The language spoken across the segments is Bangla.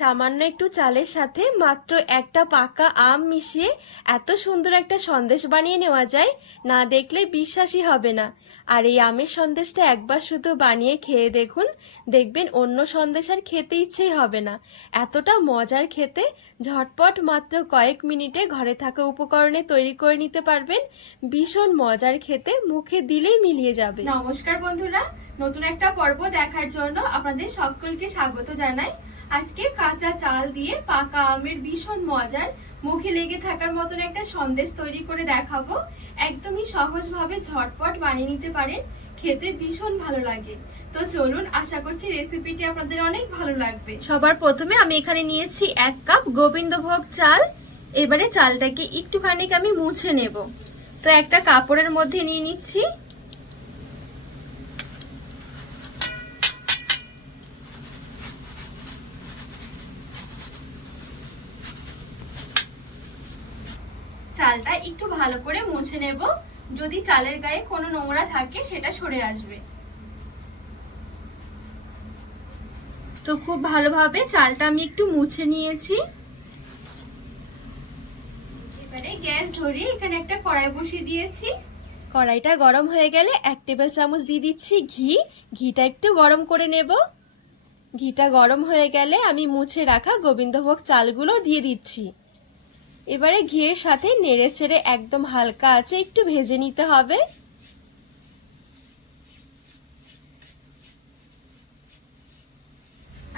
সামান্য একটু চালের সাথে মাত্র একটা পাকা আম মিশিয়ে এত সুন্দর একটা সন্দেশ বানিয়ে নেওয়া যায়, না দেখলে বিশ্বাসই হবে না। আর এই আমের সন্দেশটা একবার শুধু বানিয়ে খেয়ে দেখুন, দেখবেন অন্য সন্দেশ আর খেতে ইচ্ছেই হবে না। এতটা মজার খেতে ঝটপট মাত্র কয়েক মিনিটে ঘরে থাকা উপকরণে তৈরি করে নিতে পারবেন। ভীষণ মজার খেতে মুখে দিলেই মিলিয়ে যাবে। নমস্কার বন্ধুরা, নতুন একটা পর্ব দেখার জন্য আপনাদের সকলকে স্বাগত জানাই। আজকে কাঁচা চাল দিয়ে পাকা আমের ভীষণ মজার, মুখে লেগে থাকার মতন একটা সন্দেশ তৈরি করে দেখাবো। একদমই সহজভাবে ঝটপট বানিয়ে নিতে পারেন, খেতে ভীষণ ভালো লাগে। তো চলুন, আশা করছি রেসিপিটি আপনাদের অনেক ভালো লাগবে। সবার প্রথমে আমি এখানে নিয়েছি এক কাপ গোবিন্দভোগ চাল। এবারে চালটাকে একটুখানি আমি মুছে নেব। তো একটা কাপড়ের মধ্যে নিয়ে নিচ্ছি। চালটা একটু ভালো করে মুছে নেব। যদি চালের গায়ে কোনো নোংরা থাকে, সেটা সরে আসবে। তো খুব ভালোভাবে চালটা আমি একটু মুছে নিয়েছি। এবারে গ্যাস ধরিয়ে এখানে একটা কড়াই বসিয়ে দিয়েছি। কড়াইটা গরম হয়ে গেলে এক টেবিল চামচ দিয়ে দিচ্ছি ঘি। ঘিটা একটু গরম করে নেব। ঘিটা গরম হয়ে গেলে আমি মুছে রাখা গোবিন্দভোগ চালগুলো দিয়ে দিচ্ছি। এবারে ঘিয়ের সাথে নেড়ে চেড়ে একদম হালকা আছে, একটু ভেজে নিতে হবে।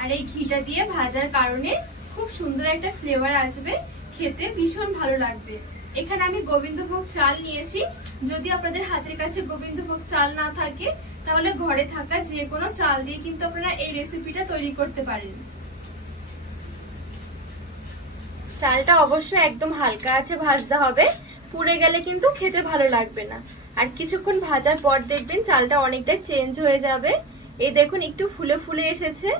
আর এই ঘিটা দিয়ে ভাজার কারণে খুব সুন্দর একটা ফ্লেভার আসবে, খেতে ভীষণ ভালো লাগবে। এখানে আমি গোবিন্দভোগ চাল নিয়েছি। যদি আপনাদের হাতের কাছে গোবিন্দভোগ চাল না থাকে, তাহলে ঘরে থাকা যে কোনো চাল দিয়ে কিন্তু আপনারা এই রেসিপিটা তৈরি করতে পারেন। চালটা অবশ্যই একদম হালকা আছে ভাজতে হবে। পুড়ে গেলে কিন্তু খেতে ভালো লাগবে না। আর কিছুক্ষণ ভাজার পর দেখবেন চালটা অনেকটা চেঞ্জ হয়ে যাবে। এই দেখুন, একটু ফুলে ফুলে এসেছে।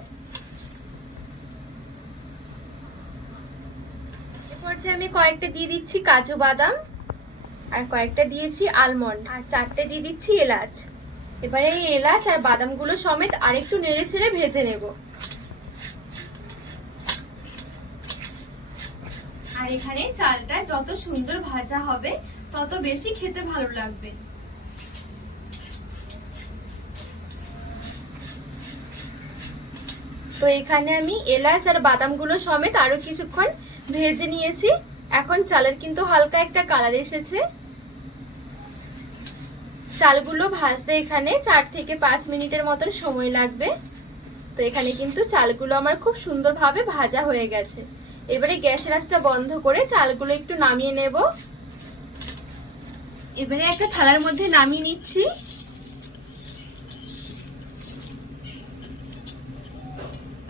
আমি কয়েকটা দিয়ে দিচ্ছি কাজু বাদাম আর কয়েকটা দিয়েছি আলমন্ড আর চারটে দিয়ে দিচ্ছি এলাচ। এবারে এই এলাচ আর বাদামগুলো সমেত আরেকটু নেড়ে ছেড়ে ভেজে নেব। আর এখানে চালটা যত সুন্দর ভাজা হবে, তত বেশি খেতে ভালো লাগবে। তো এখানে আমি এলাচ আর বাদামগুলো সমেত আরও কিছুক্ষণ ভেজে নিয়েছি। এখন চালের কিন্তু হালকা একটা কালার এসেছে। চালগুলো ভাজতে এখানে চার থেকে পাঁচ মিনিটের মতন সময় লাগবে। তো এখানে কিন্তু চালগুলো আমার খুব সুন্দরভাবে ভাজা হয়ে গেছে। এবারে গ্যাসের আঁচটা বন্ধ করে চালগুলো একটু নামিয়ে নেব। এবারে একটা থালার মধ্যে নামিয়ে নিচ্ছি।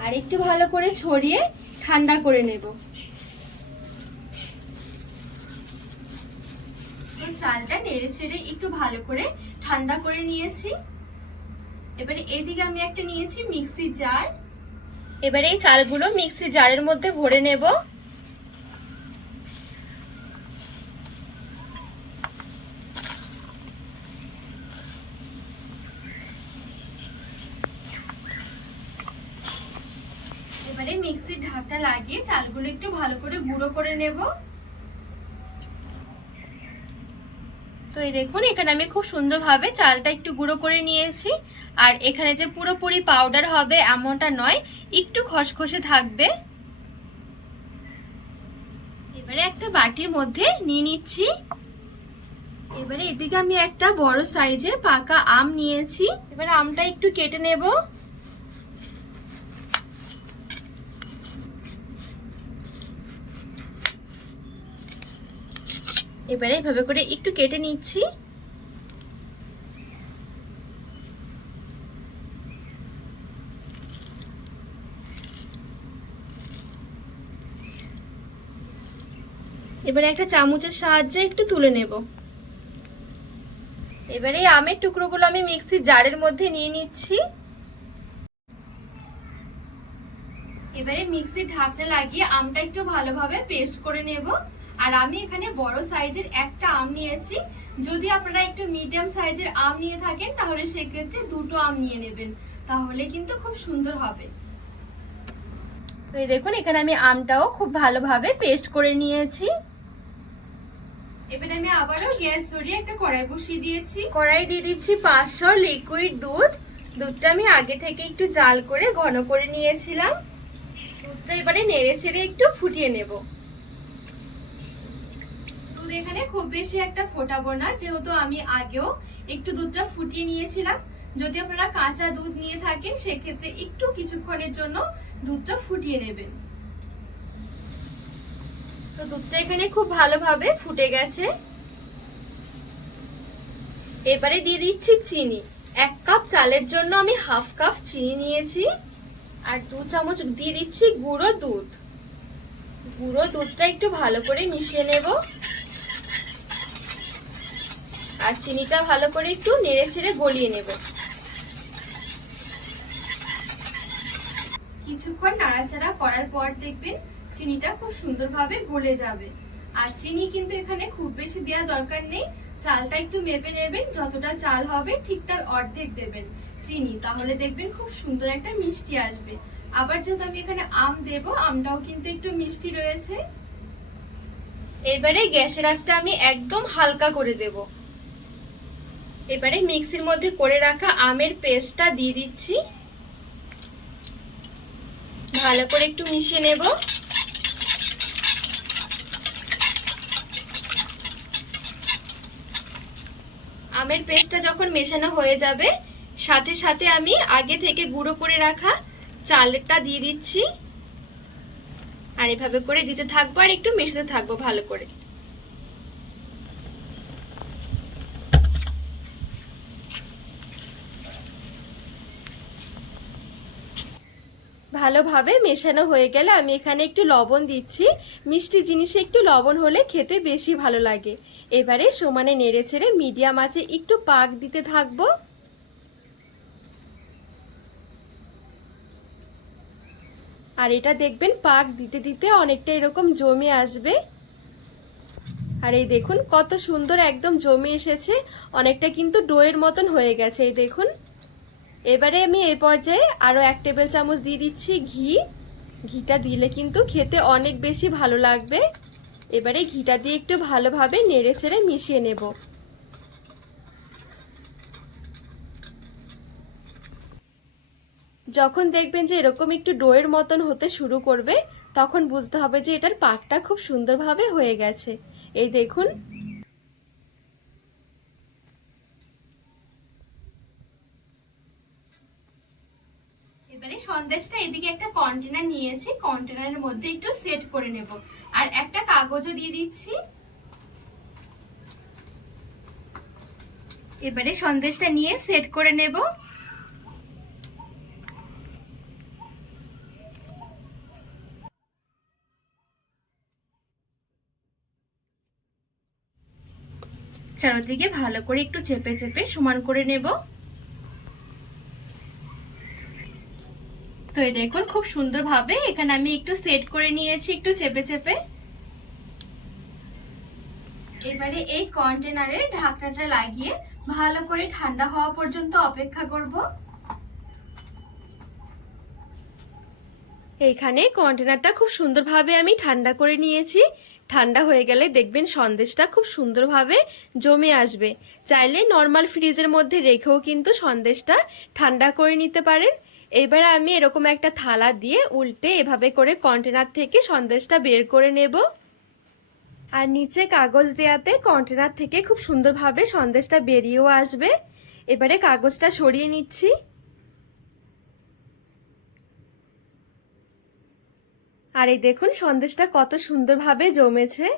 আর একটু ভালো করে ছড়িয়ে ঠান্ডা করে নেব। চালটা নেড়ে ছেড়ে একটু ভালো করে ঠান্ডা করে নিয়েছি। এবারে এদিকে আমি একটা নিয়েছি মিক্সির জার। এবারে এই চালগুলো মিক্সি জারের মধ্যে ভরে নেব। এবারে মিক্সির ঢাকটা লাগিয়ে চালগুলো একটু ভালো করে গুঁড়ো করে নেব। তো এই দেখুন, এখানে আমি খুব সুন্দরভাবে চালটা একটু গুঁড়ো করে নিয়েছি। আর এখানে যে পুরোপুরি পাউডার হবে এমনটা নয়, একটু খসখসে থাকবে। এবারে একটা বাটির মধ্যে নিয়ে নিচ্ছি। এবারে এদিকে আমি একটা বড় সাইজের পাকা আম নিয়েছি। এবারে আমটা একটু কেটে নেব। এবারে এভাবে করে একটু কেটে নিচ্ছি। এবারে একটা চামচের সাহায্যে একটু তুলে নেব। এবারে আমের টুকরোগুলো আমি মিক্সির জারের মধ্যে নিয়ে নিচ্ছি। এবারে মিক্সির ঢাকনা লাগিয়ে আমটা একটু ভালোভাবে পেস্ট করে নেব। আর আমি এখানে বড় সাইজের একটা আম নিয়েছি। যদি আপনারা একটু মিডিয়াম সাইজের আম নিয়ে থাকেন, তাহলে সেক্ষেত্রে দুটো আম নিয়ে নেবেন। তাহলে কিন্তু খুব সুন্দর হবে। তো এই দেখুন, এখানে আমি আমটাও খুব ভালোভাবে পেস্ট করে নিয়েছি। এবারে আমি আবারও গ্যাস ধরিয়ে একটা কড়াই বসিয়ে দিয়েছি। কড়াই দিয়ে দিচ্ছি পাঁচশো লিকুইড দুধ। দুধটা আমি আগে থেকে একটু জাল করে ঘন করে নিয়েছিলাম। দুধটা এবারে নেড়ে ছেড়ে একটু ফুটিয়ে নেব। এখানে খুব বেশি একটা ফোটাবো না, যেহেতু আমি আগেও একটু দুধটা ফুটিয়ে নিয়েছিলাম। যদি আপনারা কাঁচা দুধ নিয়ে থাকেন, সেক্ষেত্রে একটু কিছুক্ষণের জন্য দুধটা ফুটিয়ে নেবেন। তো দুধটা এখানে খুব ভালোভাবে ফুটে গেছে। এবারে দিয়ে দিচ্ছি চিনি। এক কাপ চালের জন্য আমি হাফ কাপ চিনি নিয়েছি, আর দু চামচ দিয়ে দিচ্ছি গুঁড়ো দুধ। গুঁড়ো দুধটা একটু ভালো করে মিশিয়ে নেব। আর চিনিটা ভালো করে একটু নেড়ে ছেড়ে গলিয়ে নেব। কিছুক্ষণ নাড়াচাড়া করার পর দেখবেন চিনিটা খুব সুন্দরভাবে গলে যাবে। আর চিনি কিন্তু এখানে খুব বেশি দেওয়া দরকার নেই। চালটা একটু মেপে নেবেন, যতটা চাল হবে ঠিক তার অর্ধেক দেবেন চিনি। তাহলে দেখবেন খুব সুন্দর একটা মিষ্টি আসবে। আবার যেহেতু আমি এখানে আম দেব, আমটাও কিন্তু একটু মিষ্টি রয়েছে। এবারে গ্যাসের আঁচটা আমি একদম হালকা করে দেব। এবারে মিক্সির মধ্যে করে রাখা আমের পেস্টটা দিয়ে দিচ্ছি। ভালো করে একটু মিশিয়ে নেব। আমের পেস্টটা যখন মেশানো হয়ে যাবে, সাথে সাথে আমি আগে থেকে গুঁড়ো করে রাখা চালটা দিয়ে দিচ্ছি। আর এভাবে করে দিতে থাকব আর একটু মেশাতে থাকব ভালো করে। ভালোভাবে মেশানো হয়ে গেলে আমি এখানে একটু লবণ দিচ্ছি। মিষ্টি জিনিসে একটু লবণ হলে খেতে বেশি ভালো লাগে। এবারে সমানে নেড়ে ছেড়ে মিডিয়াম আছে একটু পাক দিতে থাকব। আর এটা দেখবেন পাক দিতে দিতে অনেকটা এরকম জমে আসবে। আর এই দেখুন কত সুন্দর একদম জমে এসেছে। অনেকটা কিন্তু ডোয়ের মতন হয়ে গেছে, এই দেখুন। এবারে আমি এই পর্যায়ে আরও এক টেবিল চামচ দিয়ে দিচ্ছি ঘি। ঘিটা দিলে কিন্তু খেতে অনেক বেশি ভালো লাগবে। এবারে ঘিটা দিয়ে একটু ভালোভাবে নেড়ে চেড়ে মিশিয়ে নেব। যখন দেখবেন যে এরকম একটু ডোয়ের মতন হতে শুরু করবে, তখন বুঝতে হবে যে এটার পাকটা খুব সুন্দরভাবে হয়ে গেছে। এই দেখুন এবারে সন্দেশটা এদিকে একটা কন্টেনার নিয়েছি কন্টেনারের মধ্যে একটু সেট করে নেব। আর একটা কাগজও দিয়ে দিচ্ছি। এবারে সন্দেশটা নিয়ে সেট করে নেব। চারদিকে ভালো করে একটু চেপে চেপে সমান করে নেব। তো এই দেখুন, খুব সুন্দরভাবে এখানে আমি একটু সেট করে নিয়েছি, একটু চেপে চেপে। এবারে এই কন্টেনারে ঢাকনাটা লাগিয়ে ভালো করে ঠান্ডা হওয়া পর্যন্ত অপেক্ষা করব। এইখানে কন্টেনারটা খুব সুন্দরভাবে আমি ঠান্ডা করে নিয়েছি। ঠান্ডা হয়ে গেলে দেখবেন সন্দেশটা খুব সুন্দরভাবে জমে আসবে। চাইলে নর্মাল ফ্রিজের মধ্যে রেখেও কিন্তু সন্দেশটা ঠান্ডা করে নিতে পারেন। এবার আমি এরকম একটা থালা দিয়ে উল্টে এভাবে করে কন্টেনার থেকে সন্দেশটা বের করে নেব। আর নিচে কাগজ দেয়াতে কন্টেনার থেকে খুব সুন্দরভাবে সন্দেশটা বেরিয়েও আসবে। এবারে কাগজটা সরিয়ে নিচ্ছি। আর এই দেখুন, সন্দেশটা কত সুন্দরভাবে জমেছে।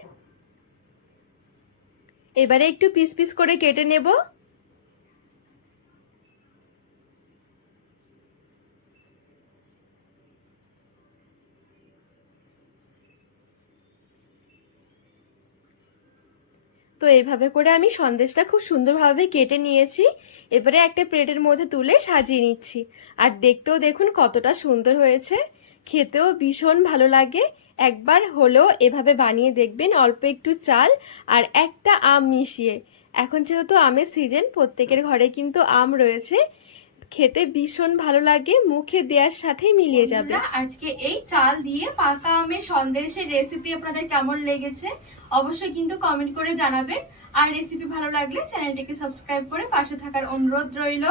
এবারে একটু পিস পিস করে কেটে নেব। তো এইভাবে করে আমি সন্দেশটা খুব সুন্দরভাবে কেটে নিয়েছি। এবারে একটা প্লেটের মধ্যে তুলে সাজিয়ে নিচ্ছি। আর দেখতেও দেখুন কতটা সুন্দর হয়েছে। খেতেও ভীষণ ভালো লাগে। একবার হলেও এভাবে বানিয়ে দেখবেন অল্প একটু চাল আর একটা আম মিশিয়ে। এখন যেহেতু আমের সিজন, প্রত্যেকের ঘরে কিন্তু আম রয়েছে। খেতে ভীষণ ভালো লাগে মুখে দেওয়ার সাথে মিলিয়ে যাবে। আজকে এই চাল দিয়ে পাকা আমের সন্দেশের রেসিপি আপনাদের কেমন লেগেছে অবশ্যই কিন্তু কমেন্ট করে জানাবেন। আর রেসিপি ভালো লাগলে চ্যানেলটিকে সাবস্ক্রাইব করে পাশে থাকার অনুরোধ রইল।